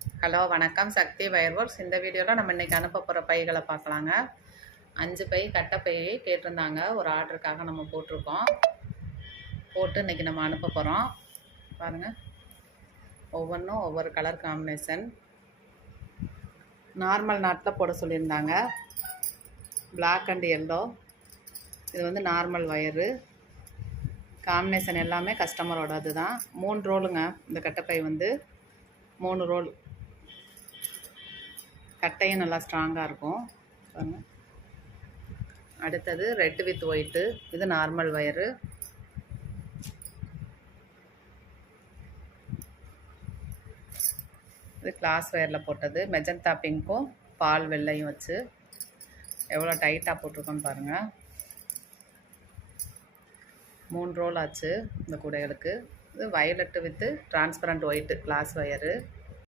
Hello வணக்கம், சக்தி wire works. இந்த வீடியோவில் நம்ம இன்றைக்கி அனுப்ப போகிற பைகளை பார்க்கலாங்க. 5 பை கட்டப்பை கேட்டிருந்தாங்க. ஒரு ஆர்டருக்காக நம்ம போட்டிருக்கோம். போட்டு இன்றைக்கி நம்ம அனுப்ப போகிறோம். பாருங்கள், ஒவ்வொன்றும் ஒவ்வொரு கலர் காம்பினேஷன். நார்மல் நாட்டில் போட சொல்லியிருந்தாங்க. Black and yellow. இது வந்து நார்மல் வயரு. காம்பினேஷன் எல்லாமே கஸ்டமரோடது தான். 3 ரோலுங்க. இந்த கட்டப்பை வந்து 3 ரோல். கட்டையும் நல்லா ஸ்ட்ராங்காக இருக்கும். பாருங்கள். அடுத்தது ரெட் வித் ஒயிட்டு. இது நார்மல் வயரு. இது கிளாஸ் வயரில் போட்டது. மெஜந்தா பிங்க்கும் பால் வெள்ளையும் வச்சு எவ்வளோ டைட்டாக போட்டிருக்கோன்னு பாருங்கள். 3 ரோல் ஆச்சு இந்த கூடைகளுக்கு. இது violet with transparent white class wire.